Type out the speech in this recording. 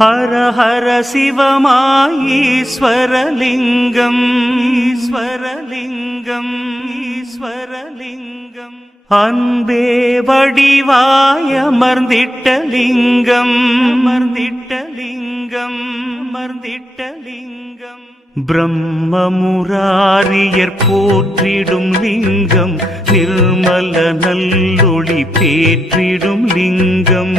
ஹர ஹர சிவமாயீஸ்வரலிங்கம். ஈஸ்வரலிங்கம் ஈஸ்வரலிங்கம் அன்பே வடிவாய் அமர்ந்திட்ட லிங்கம் அமர்ந்திட்ட லிங்கம் அமர்ந்திட்ட லிங்கம் பிரம்மமுராரியர் போற்றிடும் லிங்கம். நிர்மல நல்லொளி பேற்றிடும் லிங்கம்.